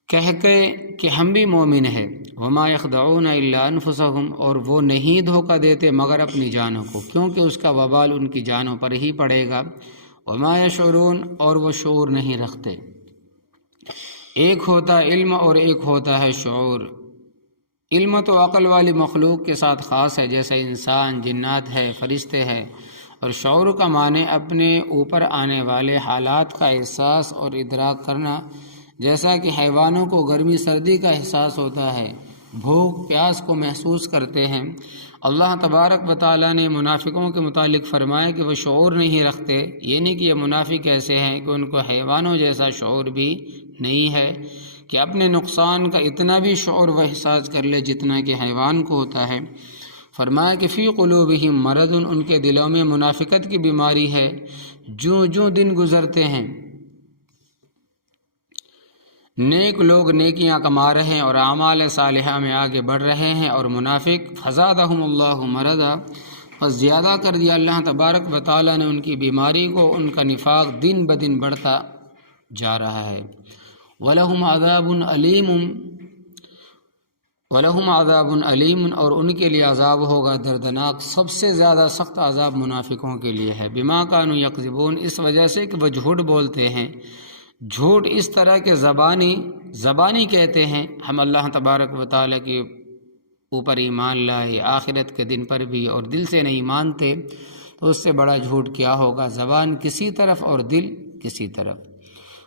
کہہ کے کہ ہم بھی مومن ہیں، وما یخدعون الا انفسهم، اور وہ نہیں دھوکہ دیتے مگر اپنی جانوں کو، کیونکہ اس کا وبال ان کی جانوں پر ہی پڑے گا، وما یشعرون، اور وہ شعور نہیں رکھتے۔ ایک ہوتا ہے علم اور ایک ہوتا ہے شعور۔ علم تو عقل والی مخلوق کے ساتھ خاص ہے، جیسے انسان، جنات ہے، فرشتے ہیں، اور شعور کا معنی اپنے اوپر آنے والے حالات کا احساس اور ادراک کرنا، جیسا کہ حیوانوں کو گرمی سردی کا احساس ہوتا ہے، بھوک پیاس کو محسوس کرتے ہیں۔ اللہ تبارک و تعالیٰ نے منافقوں کے متعلق فرمایا کہ وہ شعور نہیں رکھتے، یعنی کہ یہ منافق ایسے ہیں کہ ان کو حیوانوں جیسا شعور بھی نہیں ہے کہ اپنے نقصان کا اتنا بھی شعور و احساس کر لے جتنا کہ حیوان کو ہوتا ہے۔ فرمایا کہ فی قلوبہم مرض، ان کے دلوں میں منافقت کی بیماری ہے، جو دن گزرتے ہیں نیک لوگ نیکیاں کما رہے ہیں اور اعمال صالحہ میں آگے بڑھ رہے ہیں، اور منافق فزادہم اللہ مرضا، بس زیادہ کر دیا اللہ تبارک و تعالیٰ نے ان کی بیماری کو، ان کا نفاق دن بدن بڑھتا جا رہا ہے۔ وَلَهُمْ عَذَابٌ عَلِيمٌ، اور ان کے لیے عذاب ہوگا دردناک، سب سے زیادہ سخت عذاب منافقوں کے لیے ہے، بما كانوا يكذبون، اس وجہ سے کہ وہ جھوٹ بولتے ہیں، جھوٹ اس طرح کے زبانی کہتے ہیں ہم اللہ تبارک و تعالیٰ کے اوپر ایمان لائے آخرت کے دن پر بھی، اور دل سے نہیں مانتے، تو اس سے بڑا جھوٹ کیا ہوگا؟ زبان کسی طرف اور دل کسی طرف۔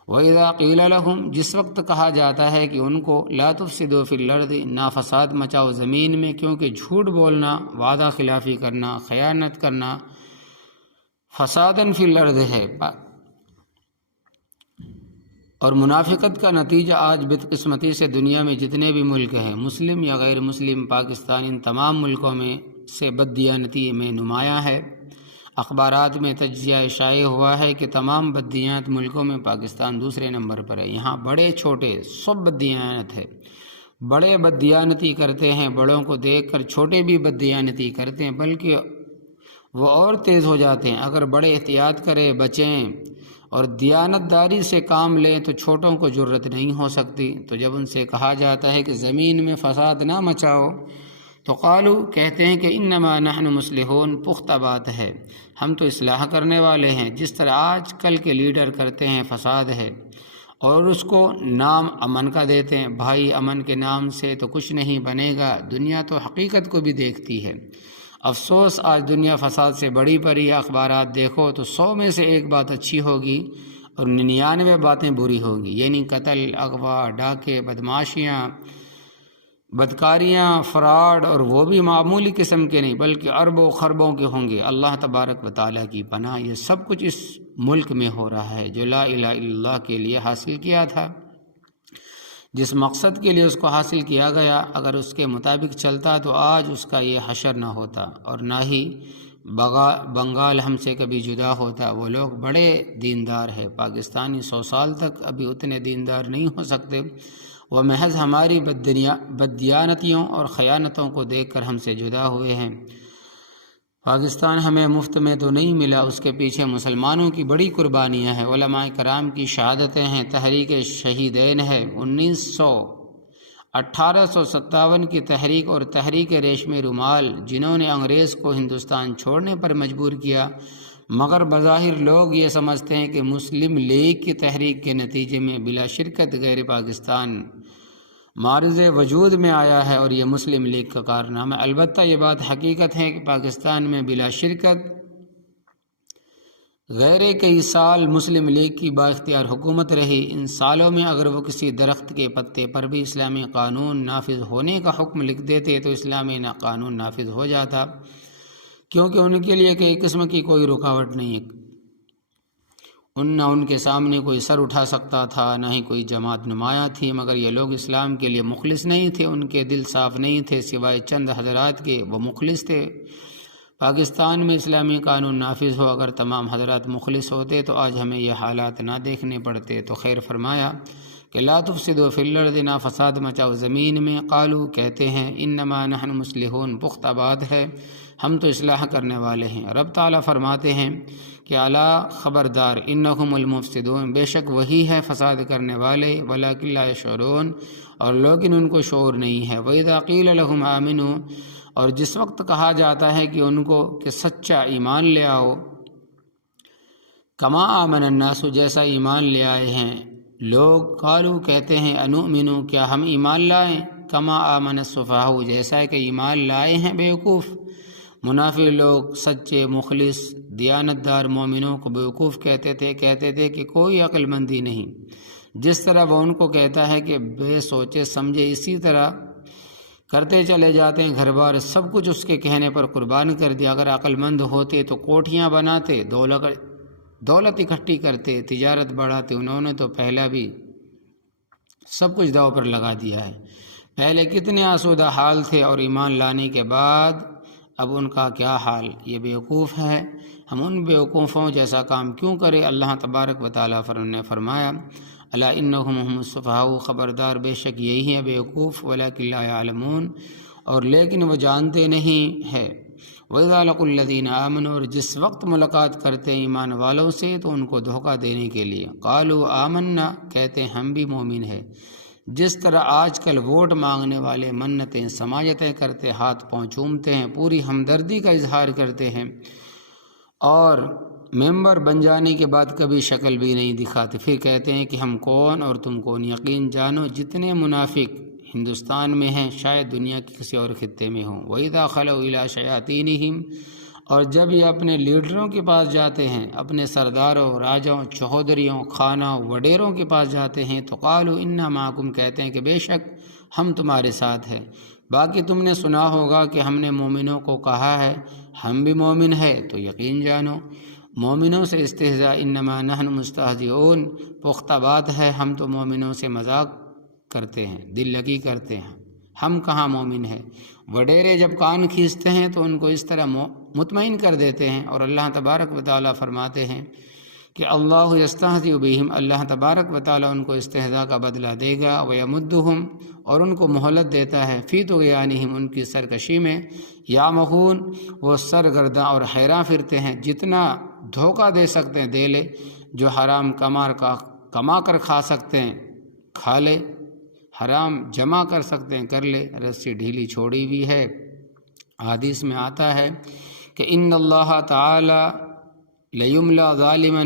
وَإِذَا قِيلَ لَهُمْ، جس وقت کہا جاتا ہے کہ ان کو لا تفسدوا فی الارض، نا فساد مچاؤ زمین میں، کیونکہ جھوٹ بولنا، وعدہ خلافی کرنا، خیانت کرنا فساداً فی الارض ہے، اور منافقت کا نتیجہ آج بدقسمتی سے دنیا میں جتنے بھی ملک ہیں، مسلم یا غیر مسلم، پاکستان، ان تمام ملکوں میں سے بددیانتی میں نمایاں ہے۔ اخبارات میں تجزیہ شائع ہوا ہے کہ تمام بددیانت ملکوں میں پاکستان دوسرے نمبر پر ہے، یہاں بڑے چھوٹے سب بددیانت ہے، بڑے بددیانتی کرتے ہیں، بڑوں کو دیکھ کر چھوٹے بھی بددیانتی کرتے ہیں، بلکہ وہ اور تیز ہو جاتے ہیں۔ اگر بڑے احتیاط کریں، بچیں اور دیانت داری سے کام لیں تو چھوٹوں کو جرت نہیں ہو سکتی۔ تو جب ان سے کہا جاتا ہے کہ زمین میں فساد نہ مچاؤ، تو قالو کہتے ہیں کہ انما نحن مصلحون، پختہ بات ہے، ہم تو اصلاح کرنے والے ہیں۔ جس طرح آج کل کے لیڈر کرتے ہیں فساد ہے، اور اس کو نام امن کا دیتے ہیں، بھائی امن کے نام سے تو کچھ نہیں بنے گا، دنیا تو حقیقت کو بھی دیکھتی ہے۔ افسوس آج دنیا فساد سے بڑی پڑی، اخبارات دیکھو تو 100 میں سے ایک بات اچھی ہوگی اور 99 باتیں بری ہوگی، یعنی قتل، اغوا، ڈاکے، بدماشیاں، بدکاریاں، فراڈ، اور وہ بھی معمولی قسم کے نہیں بلکہ اربوں خربوں کے ہوں گے۔ اللہ تبارک و تعالیٰ کی پناہ، یہ سب کچھ اس ملک میں ہو رہا ہے جو لا الہ الا اللہ کے لیے حاصل کیا تھا۔ جس مقصد کے لیے اس کو حاصل کیا گیا اگر اس کے مطابق چلتا تو آج اس کا یہ حشر نہ ہوتا اور نہ ہی بنگال ہم سے کبھی جدا ہوتا۔ وہ لوگ بڑے دیندار ہیں، پاکستانی 100 سال تک ابھی اتنے دیندار نہیں ہو سکتے۔ وہ محض ہماری بددیانتیوں اور خیانتوں کو دیکھ کر ہم سے جدا ہوئے ہیں۔ پاکستان ہمیں مفت میں تو نہیں ملا، اس کے پیچھے مسلمانوں کی بڑی قربانیاں ہیں، علماء کرام کی شہادتیں ہیں، تحریک شہیدین ہے، 1857 کی تحریک اور تحریک ریشم رومال، جنہوں نے انگریز کو ہندوستان چھوڑنے پر مجبور کیا، مگر بظاہر لوگ یہ سمجھتے ہیں کہ مسلم لیگ کی تحریک کے نتیجے میں بلا شرکت غیر پاکستان معرض وجود میں آیا ہے اور یہ مسلم لیگ کا کارنامہ۔ البتہ یہ بات حقیقت ہے کہ پاکستان میں بلا شرکت غیر کئی سال مسلم لیگ کی بااختیار حکومت رہی۔ ان سالوں میں اگر وہ کسی درخت کے پتے پر بھی اسلامی قانون نافذ ہونے کا حکم لکھ دیتے تو اسلامی قانون نافذ ہو جاتا، کیونکہ ان کے لیے کئی قسم کی کوئی رکاوٹ نہیں ہے۔ نہ ان کے سامنے کوئی سر اٹھا سکتا تھا، نہ ہی کوئی جماعت نمایاں تھی، مگر یہ لوگ اسلام کے لیے مخلص نہیں تھے، ان کے دل صاف نہیں تھے، سوائے چند حضرات کے وہ مخلص تھے۔ پاکستان میں اسلامی قانون نافذ ہو، اگر تمام حضرات مخلص ہوتے تو آج ہمیں یہ حالات نہ دیکھنے پڑتے۔ تو خیر فرمایا کہ لا تفسدوا فی الارض، نہ فساد مچاؤ زمین میں۔ قالوا کہتے ہیں انما نحن مصلحون، پختہ بات ہے ہم تو اصلاح کرنے والے ہیں۔ رب تعالیٰ فرماتے ہیں کہ الا خبردار، انہم المفسدون، بے شک وہی ہے فساد کرنے والے، ولکن لا یشعرون، اور لیکن ان کو شعور نہیں ہے۔ وَإِذَا قِيلَ لَهُمْ آمِنُوا، اور جس وقت کہا جاتا ہے کہ ان کو کہ سچا ایمان لے آؤ، کما آمن الناس، جیسا ایمان لے آئے ہیں لوگ، قالوا کہتے ہیں انؤمن، کیا ہم ایمان لائیں، کما آمن السفہاء، جیسا کہ ایمان لائے ہیں بیوقوف۔ منافق لوگ سچے مخلص دیانتدار مومنوں کو بیوقوف کہتے تھے کہ کوئی عقل مندی نہیں۔ جس طرح وہ ان کو کہتا ہے کہ بے سوچے سمجھے، اسی طرح کرتے چلے جاتے ہیں، گھر بار سب کچھ اس کے کہنے پر قربان کر دیا۔ اگر عقل مند ہوتے تو کوٹھیاں بناتے، دولت اکٹھی کرتے، تجارت بڑھاتے، انہوں نے تو پہلا بھی سب کچھ داؤ پر لگا دیا ہے۔ پہلے کتنے آسودہ حال تھے اور ایمان لانے کے بعد اب ان کا کیا حال۔ یہ بیوقوف ہے، ہم ان بیوقوفوں جیسا کام کیوں کرے۔ اللہ تبارک و تعالیٰ نے فرمایا الا انہم هم السفہاء، خبردار بے شک یہی ہے بیوقوف، ولکن لا یعلمون، اور لیکن وہ جانتے نہیں ہے۔ وَإِذَا لَقُوا الَّذِينَ آمَنُوا، اور جس وقت ملاقات کرتے ایمان والوں سے تو ان کو دھوکہ دینے کے لیے، قالوا آمنا، کہتے ہم بھی مومن ہیں۔ جس طرح آج کل ووٹ مانگنے والے منتیں سماجتیں کرتے، ہاتھ پاؤں چومتے ہیں، پوری ہمدردی کا اظہار کرتے ہیں، اور ممبر بن جانے کے بعد کبھی شکل بھی نہیں دکھاتے، پھر کہتے ہیں کہ ہم کون اور تم کون۔ یقین جانو جتنے منافق ہندوستان میں ہیں شاید دنیا کے کسی اور خطے میں ہوں۔ وَإِذَا خَلَوْا إِلَىٰ شَيَاطِينِهِمْ، اور جب یہ اپنے لیڈروں کے پاس جاتے ہیں، اپنے سرداروں، راجوں، چودھریوں، خانوں، وڈیروں کے پاس جاتے ہیں، تو قالوا انا معکم، کہتے ہیں کہ بے شک ہم تمہارے ساتھ ہیں۔ باقی تم نے سنا ہوگا کہ ہم نے مومنوں کو کہا ہے ہم بھی مومن ہے، تو یقین جانو مومنوں سے استہزاء، انما نحن مستہزئون، پختہ بات ہے ہم تو مومنوں سے مذاق کرتے ہیں، دل لگی کرتے ہیں، ہم کہاں مومن ہیں۔ وڈیرے جب کان کھینچتے ہیں تو ان کو اس طرح مطمئن کر دیتے ہیں، اور اللہ تبارک و تعالیٰ فرماتے ہیں کہ اللہ یستہزئ بہم، اللہ تبارک و تعالیٰ ان کو استہزاء کا بدلہ دے گا، ویمدہم، اور ان کو مہلت دیتا ہے، فی طغیانہم، ان کی سرکشی میں، یعمہون، وہ سرگرداں اور حیراں پھرتے ہیں۔ جتنا دھوکہ دے سکتے ہیں دے لے، جو حرام کما کر کھا سکتے ہیں کھا لے، حرام جمع کر سکتے ہیں کر لے، رسی ڈھیلی چھوڑی ہوئی ہے۔ حدیث میں آتا ہے کہ ان اللہ تعالی لیملی ظالما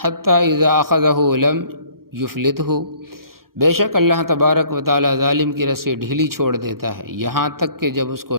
حتی اذا اخذہ لم یفلتہ، بے شک اللہ تبارک و تعالی ظالم کی رسی ڈھیلی چھوڑ دیتا ہے، یہاں تک کہ جب اس کو